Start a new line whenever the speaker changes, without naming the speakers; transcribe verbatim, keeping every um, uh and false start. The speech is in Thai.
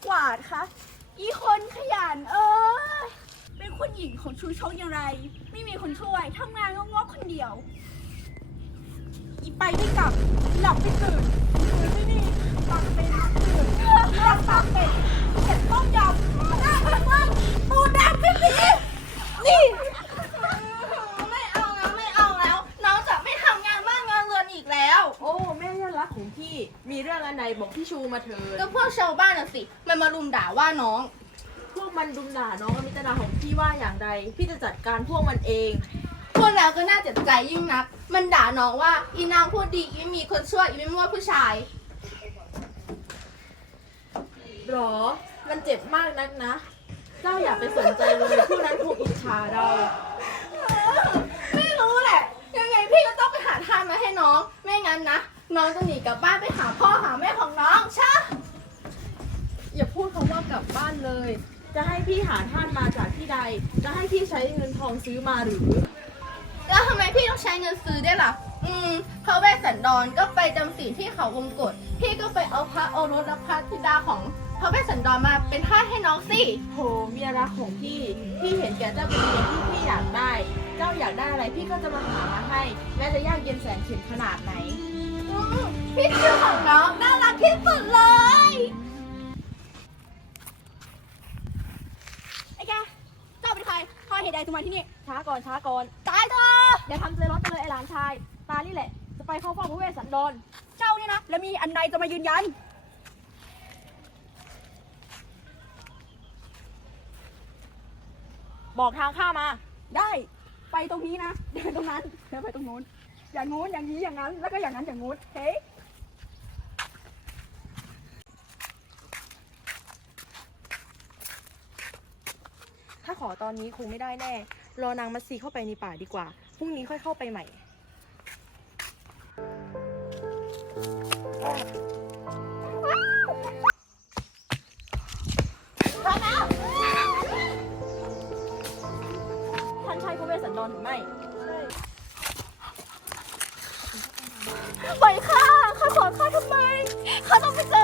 วาดคะอีคนขยันเออเป็นคุณหญิงของชูชกอย่างไร ไม่มีคนช่วยทำงานงกๆคนเดียว อีไปไม่กลับหลับไปตื่นตื่นที่นี่ปากเป็นตื่นหลับปากเป็ดเผ็ดต้มยำได้มากปูดำพี่พีนี่
ไม่เอาแล้วไม่เอาแล้ว น้องจะไม่ทำงานบ้านงานเรือนอีกแล้ว
โอ้แม่ย่ารักของพี่มีเรื่องอะไรบอกพี่ชูมาเถิด
ก็พวกชาวบ้านน่ะสิมันมารุมด่าว่าน้อง
พวกมันดุมด่าน้องอมิตนาของพี่ว่าอย่างไรพี่จะจัดการพวกมันเอง
พวกเราก็น่าเจ็บใจยิ่งนัก มันด่าน้องว่าอีนางพูดดีอีไม่มีคนช่วยอีไม่มั่วผู้ชาย
หรอมันเจ็บมากนักนะ เจ้าอย่าไปสนใจเลยพวกนั้นคงอิจฉาเรา
ไม่รู้แหละ ยังไงพี่ก็ต้องไปหาทางมาให้น้อง ไม่งั้นนะ น้องจะหนีกลับบ้านไปหาพ่อหาแม่ของน้องใช่
อย่าพูดคำว่ากลับบ้านเลย จะให้พี่หาท่านมาจากที่ใด จะให้พี่ใช้เงินทองซื้อมาหรือ
แล้วทำไมพี่ต้องใช้เงินซื้อได้วยล่ะ อืมพระเวสสันดรก็ไปจำศีลที่เขาวงกฏพี่ก็ไปเอาพระโอรสและพระธิดาของพระเวสสันดรมาเป็นทาสให้น้องสิ
โหเมียรักของพี่ พี่เห็นแก่เจ้าเป็นเมียที่พี่อยากได้ เจ้าอยากได้อะไรพี่ก็จะมาหามาให้ แม้จะยากเย็นแสนเข็ญขนาดไหน
อืมพี่ชื่อของน้องน่ารักที่สุดเลย
ไอ้แกเจ้าเป็นใครพาเหตุใดถึงมาที่นี่
ช้าก่อนช้าก่อน
ตายเถอะ
อย่าทำใจร้อนไปเลยไอ้หลานชาย ตานี่แหละ จะไปเข้าเฝ้าพระเวสสันดร
เจ้าเนี่ยนะแล้วมีอันใดจะมายืนยัน
บอกทางข้ามา
ได้ไปตรงนี้นะเดินตรงนั้นเดินไปตรงนู้นอย่างงู้นอย่างนี้อย่างนั้นแล้วก็อย่างนั้นอย่างงู้นเฮ้ย
ถ้าขอตอนนี้คงไม่ได้แน่ รอนางมัตซีเข้าไปในป่าดีกว่า พรุ่งนี้ค่อยเข้าไปใหม่ ท่านใช่พระเวสสันดรหรือไม่
ปล่อยข้าข้าขอข้าทำไมข้าต้องไปเจอ